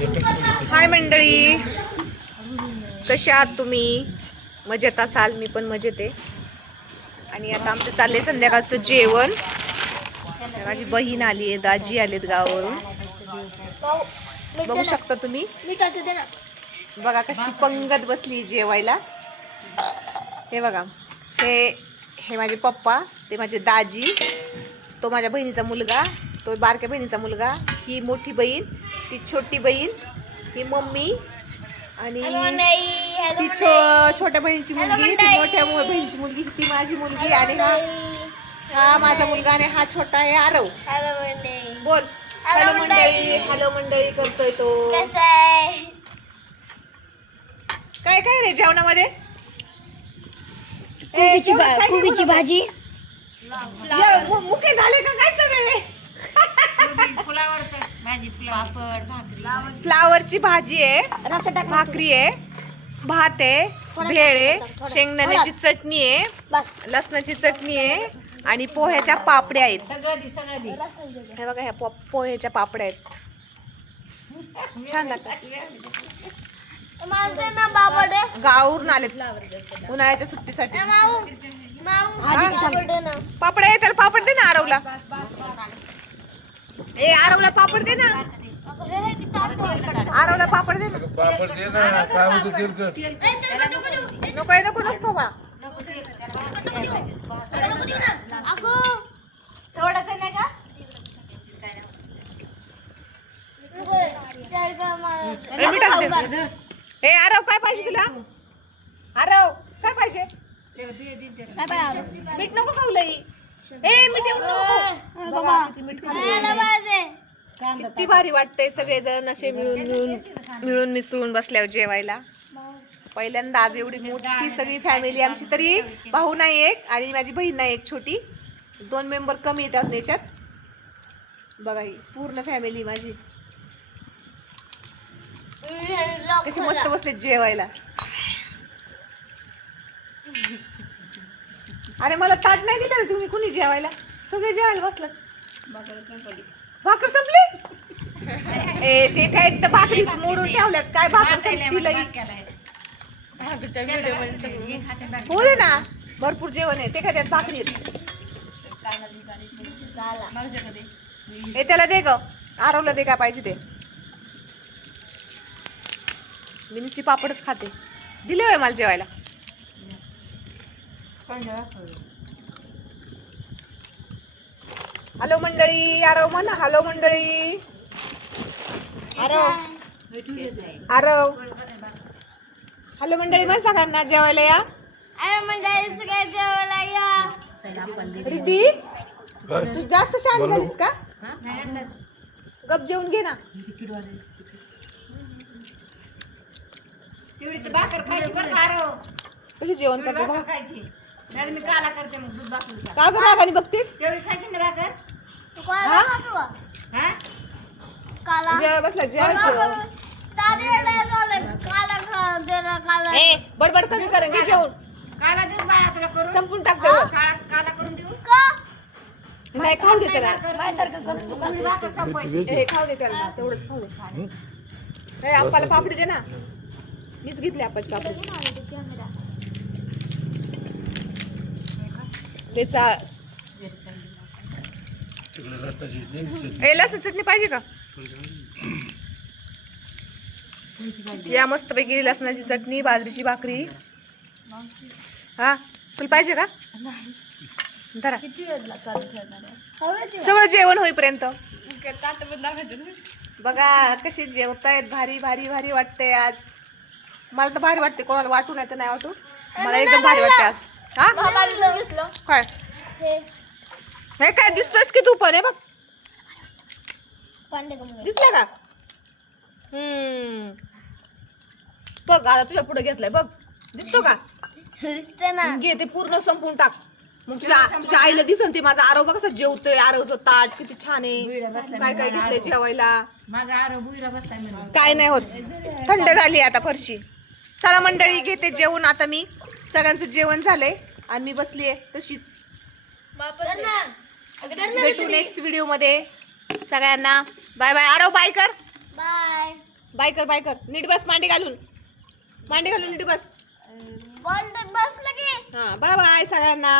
हाय मंडळी, कशा आहात तुम्ही? मजेत असाल, मी पण मजेत आहे. आणि आता आमचं चाललंय संध्याकाळचं जेवण. माझी बहीण आली आहे, दाजी आलेत गावावरून. बघू शकता तुम्ही, बघा कशी पंगत बसली जेवायला. हे बघा, हे माझे पप्पा, ते माझे दाजी, तो माझ्या बहिणीचा मुलगा, तो बारक्या बहिणीचा मुलगा, ही मोठी बहीण, ती छोटी बहीण, ही मम्मी, आणि ती छोट्या बहिणीची मुलगी, ती मोठ्या बहिणीची मुलगी, ती माझी मुलगी, आणि हा माझा मुलगा, आणि हा छोटा आहे आरव. बोल हॅलो मंडळी. हॅलो मंडळी करतोय तो. काय काय रे जेवणामध्ये? कोबीची भाजी. मुके झाले का काय सगळे? फ्लावरची भाजी आहे, भाकरी आहे, भात आहे, भेळ आहे, शेंगदाण्याची चटणी आहे, लसणाची चटणी आहे, आणि पोह्याच्या पापड्या आहेत. हे बघा, ह्या पोह्याच्या पापड्या आहेत, छान लागतात. गावावरून आलेत उन्हाळ्याच्या सुट्टीसाठी. पापड आहे, तर पापड दे ना आरवला. ए आरवला पापड दे ना, आरवला पापड दे ना. पापड दे ना, काय होतं तेलकट. नको नको नको बा, तेवढंच नाही का? ए आरव काय पाहिजे तुला? आरव काय पाहिजे? मीठ नको खाऊ लई. ए मीठ किती भारी वाटतंय, सगळेजण असे मिळून मिसळून बसल्यावर जेवायला. पहिल्यांदा आज एवढी मोठी सगळी फॅमिली आमची. तरी भाऊ नाही एक आणि माझी बहीण नाही एक, छोटी 2 मेंबर कमी येतात याच्यात. बघा ही पूर्ण फॅमिली माझी कशी मस्त बसले जेवायला. अरे मला ताट नाही दिलं रे तुम्ही, कुणी जेवायला? सगळे जेवायला बसलं. भाकर संपली? ए ते काय एक तर भाकरी मोडून ठेवल्यात, काय भाकर संपली? हो दे ना, भरपूर जेवण आहे. ते काय त्यात भाकरी हे त्याला दे ग, आरवला दे काय पाहिजे ते. मी नुसती पापडच खाते. दिले होय मला जेवायला. हॅलो मंडळी, आरव म्हणा हॅलो मंडळी. आरव हॅलो मंडळी म्हण सगळ्यांना जेवायला या. रिद्धी तू जास्त शाळेत झालीस का? गप जेवून घे ना. कशी जेवण करते बघ. का गं रागाने बघतीस? जेवायला बसला जेवायचं. ए बडबड कमी कर, घे जेवून. संपून टाकते. नाही खाऊ दे त्याला, हे खाऊ दे त्याला, तेवढंच खाऊ दे. हे आप्पाला पापडी दे ना, मीच घेतली आप्पाची पापडी. त्याचा लसण चटणी पाहिजे का? या मस्त पैकी लसणाची चटणी, बाजरीची भाकरी. हा तुला पाहिजे का? धरा. सगळं जेवण होईपर्यंत बघा कशी जेवतायत. भारी भारी भारी वाटतंय आज. मला तर भारी वाटते, कोणाला वाटू नाही तर नाही वाटू, मला एकदम भारी वाटते आज. हा काय हे काय दिसतोयस की तू पण? आहे बघ, दिसलं का? बघ आता तुझ्या पुढे घेतलंय बघ, दिसतो का? घे ते पूर्ण संपून टाक. मग तुझ्या आईला दिसन ते माझा आरव कसा जेवतोय. आरवचं ताट किती छान आहे, काय काय घेतलंय जेवायला. काय नाही होत, थंड झाली आता फरशी. चला मंडळी घेते जेवण आता मी. सगळ्यांचं जेवण झालंय आणि मी बसलीये तशीच. भेटू नेक्स्ट व्हिडिओ मध्ये. सगळ्यांना बाय बाय. आरव बाय कर. बाय. बाय कर बाय कर. नीट बस मांडी घालून नीट बस. बसलं की हा बाय बाय सगळ्यांना.